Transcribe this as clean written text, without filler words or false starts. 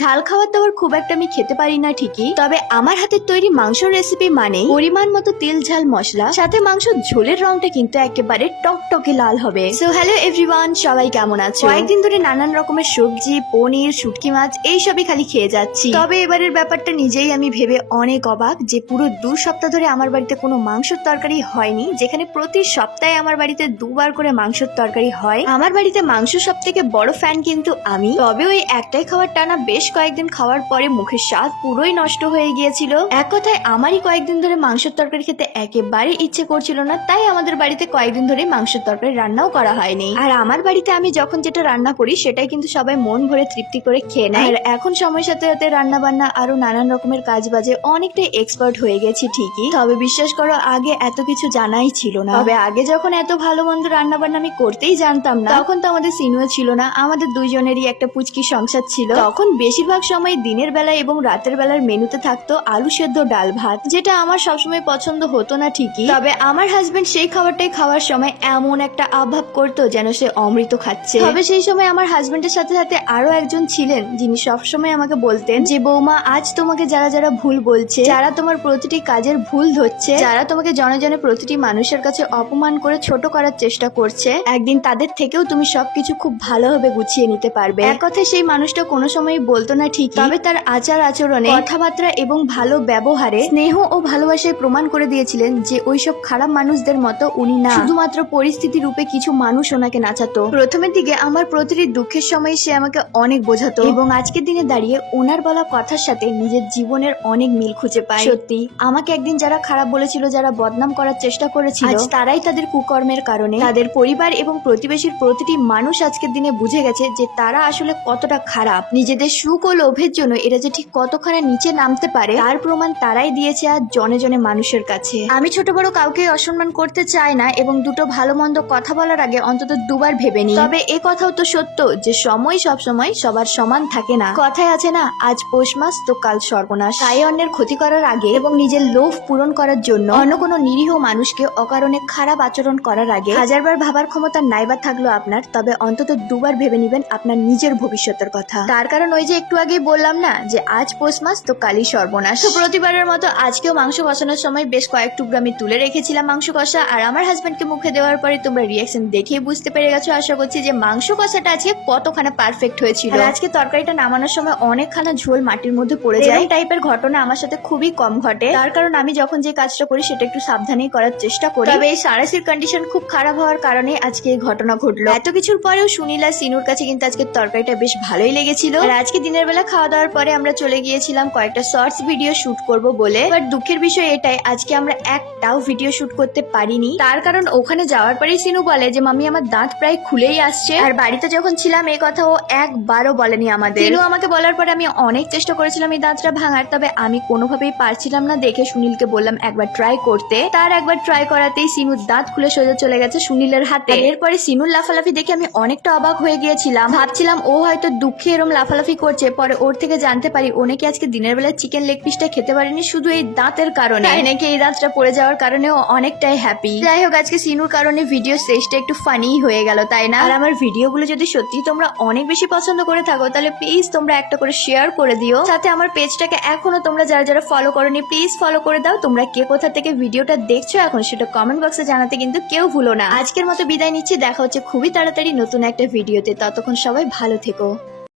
ঝাল খাবার দাবার খুব একটা আমি খেতে পারি না ঠিকই, তবে আমার হাতের তৈরি মাংসের রেসিপি মানে পরিমাণ মতো তেল ঝাল মশলা, সাথে মাংস ঝোলের রংটা কিন্তু একেবারে টকটকে লাল হবে। সো হ্যালো এভরিওয়ান, সবাই কেমন আছো? কয়েকদিন ধরে নানান রকমের সবজি, পনির, শুটকি মাছ এইসবই খালি খেয়ে যাচ্ছি। তবে এবারের ব্যাপারটা নিজেই আমি ভেবে অনেক অবাক যে পুরো 2 সপ্তাহ ধরে আমার বাড়িতে কোনো মাংসের তরকারি হয়নি, যেখানে প্রতি সপ্তাহে আমার বাড়িতে 2 বার করে মাংসের তরকারি হয়। আমার বাড়িতে মাংস সব থেকে বড় ফ্যান কিন্তু আমি। তবে ওই একটাই খাবার টানা বেশ কয়েকদিন খাওয়ার পরে মুখের স্বাদ পুরোই নষ্ট হয়ে গিয়েছিল। এক কথায় আমারই কয়েকদিন ধরে মাংসের তরকারি খেতে একেবারে ইচ্ছে করছিল না, তাই আমাদের বাড়িতে কয়েকদিন ধরে মাংসের তরকারি রান্নাও করা হয়নি। আর আমার বাড়িতে আমি যখন যেটা রান্না করি সেটাই কিন্তু সবাই মন ভরে তৃপ্তি করে খেয়ে নেয়। আর এখন সময়ের সাথে সাথে রান্না বান্না আরো নানান রকমের কাজ বাজে অনেকটাই এক্সপার্ট হয়ে গেছি ঠিকই, তবে বিশ্বাস করো আগে এত কিছু জানাই ছিল না। তবে আগে যখন এত ভালো মন্দ রান্না বান্না আমি করতেই জানতাম না, তখন তো আমাদের সিনুয়া ছিল না, আমাদের দুইজনেরই একটা পুচকি সংসার ছিল। তখন বেশিরভাগ সময় দিনের বেলা এবং রাতের বেলার মেনুতে থাকতো আলু সেদ্ধ ডাল ভাত, যেটা আমার সবসময় পছন্দ হতো না ঠিকই, তবে আমার হাজবেন্ড সেই খাবারটাই খাওয়ার সময় এমন একটা আভাব করতো যেন সে অমৃত খাচ্ছে। তবে সেই সময় আমার হাজবেন্ডের সাথে সাথে আরো একজন ছিলেন যিনি সবসময় আমাকে বলতেন যে বৌমা, আজ তোমাকে যারা যারা ভুল বলছে, যারা তোমার প্রতিটি কাজের ভুল ধরছে, যারা তোমাকে জনে জনে প্রতিটি মানুষের কাছে অপমান করে ছোট করার চেষ্টা করছে, একদিন তাদের থেকেও তুমি সবকিছু খুব ভালোভাবে গুছিয়ে নিতে পারবে। এক কথায় সেই মানুষটা কোনো সময় বলতো না ঠিক, তবে তার আচার আচরণে, কথাবার্তা এবং ভালো ব্যবহারে, স্নেহ ও ভালোবাসায় প্রমাণ করে দিয়েছিলেন যে ওইসব খারাপ মানুষদের মতো উনি না, শুধুমাত্র পরিস্থিতি রূপে কিছু মানুষ ওনাকে নাচাতো। প্রথমের দিকে আমার প্রতিটি দুঃখের সময় সে আমাকে অনেক বোঝাতো এবং আজকের দিনে দাঁড়িয়ে ওনার বলা কথার সাথে নিজের জীবনের অনেক মিল খুঁজে পায়। সত্যি আমাকে একদিন যারা খারাপ বলেছিল, যারা বদনাম করার চেষ্টা করেছিল, আজ তারাই তাদের কুকর্মের কারণে তাদের পরিবার এবং প্রতিবেশীর প্রতিটি মানুষ আজকের দিনে বুঝে গেছে যে তারা আসলে কতটা খারাপ। নিজেদের সুখ ও লোভের জন্য এরা যে ঠিক কতখানি নিচে নামতে পারে তার প্রমাণ তারাই দিয়েছে আজ জনে জনে মানুষের কাছে। আমি ছোট বড় কাউকে অসম্মান করতে চাই না এবং দুটো ভালো মন্দ কথা বলার আগে অন্তত 2 বার ভেবে নিই। তবে এ কথাও তো সত্য যে সময় সব সময় সবার সমান থাকে না। কথায় আছে না, আজ পৌষ মাস তো কাল সর্বনাশ। তাই অন্যের ক্ষতি করার আগে এবং নিজের লোভ পূরণ করার জন্য অন্য কোনো নিরীহ মানুষকে অকারণে খারাপ আচরণ করার আগে 1000 বার ভাবার ক্ষমতা নাইবা থাকলো আপনার, তবে অন্তত 2 বার ভেবে নিবেন আপনার নিজের ভবিষ্যতের কথা। তার কারণ ওই যে একটু আগেই বললাম না যে আজ পৌষ মাস তো কালই সর্বনাশ। তো প্রতিবারের মতো আজকেও মাংস কষানোর সময় বেশ কয়েক টুকরো আমি তুলে রেখেছিলাম মাংস কষা, আর আমার হাজবেন্ডকে মুখে দেওয়ার পরে তোমরা রিয়াকশন দেখেই বুঝতে পেরে গেছো আশা করছি যে মাংস কষাটা আজকে কতখানা পারফেক্ট হয়েছিল। আর আজকে তরকারিটা নামানোর সময় অনেকখানা ঝোল মাটির মধ্যে পড়ে যায়। এই টাইপের ঘটনা আমার সাথে খুবই কম ঘটে, তার কারণ আমি যখন যে কাজটা করি সেটা একটু সাবধানেই করার চেষ্টা করি। তবে এই সারাসির কন্ডিশন খুব খারাপ হওয়ার কারণে আজকে এই ঘটনা ঘটলো। এত কিছুর পরেও সুনীল আর সিনুর কাছে কিন্তু আজকে তরকারিটা বেশ ভালোই লেগেছিল। আর আজকে দিনের বেলা খাওয়া দাওয়ার পরে আমরা চলে গিয়েছিলাম কয়েকটা শর্টস ভিডিও শুট করব বলে, বাট দুঃখের বিষয় এটাই আজকে আমরা একটাও ভিডিও শুট করতে পারিনি। তার কারণ ওখানে যাওয়ার পরেই সিনু বলে যে মামি আমার দাঁত প্রায় খুলেই আসছে, আর বাড়িতে যখন ছিলাম এই কথা ও একবারও বলেনি আমাদের। সিনু আমাকে বলার পরে আমি অনেক চেষ্টা করেছিলাম এই দাঁতটা ভাঙার, তবে আমি কোনোভাবেই পারছিলাম না দেখে সুনীলকে বললাম একবার ট্রাই করতে। তার একবার ট্রাই করাতেই সিনুর দাঁত খুলে সোজা চলে গেছে সুনীলের হাতে। এরপরে সিনুর লাফালাফি দেখে আমি অনেকটা অবাক হয়ে গিয়েছিলাম, ভাবছিলাম ও হয়তো দুঃখে এরম লাফালাফি করছে। পরে ওর থেকে জানতে পারি ও নাকি আজকে দিনের বেলা চিকেন লেগ পিসটা খেতে পারেনি শুধু এই দাঁতের কারণে, তাই নাকি এই দাঁতটা পড়ে যাওয়ার কারণে ও অনেকটাই হ্যাপি। যাই হোক, আজকে সিনুর কারণে ভিডিও শেষটা একটু ফানি হয়ে গেল, তাই না? আর আমার ভিডিওগুলো যদি সত্যি তোমরা অনেক বেশি পছন্দ করে থাকো তাহলে প্লিজ তোমরা একটা করে শেয়ার করে দিও। সাথে আমার পেজটাকে এখনো তোমরা যারা যারা ফলো করোনি প্লিজ ফলো করে দাও। তোমরা কে কোথা থেকে ভিডিওটা দেখছো এখন সেটা কমেন্ট বক্সে জানাতে কিন্তু কেউ ভুলো না। আজকের মতো বিদায় নিচ্ছি, দেখা হচ্ছে খুবই তাড়াতাড়ি নতুন একটা ভিডিওতে। ততক্ষণ সবাই ভালো থেকো।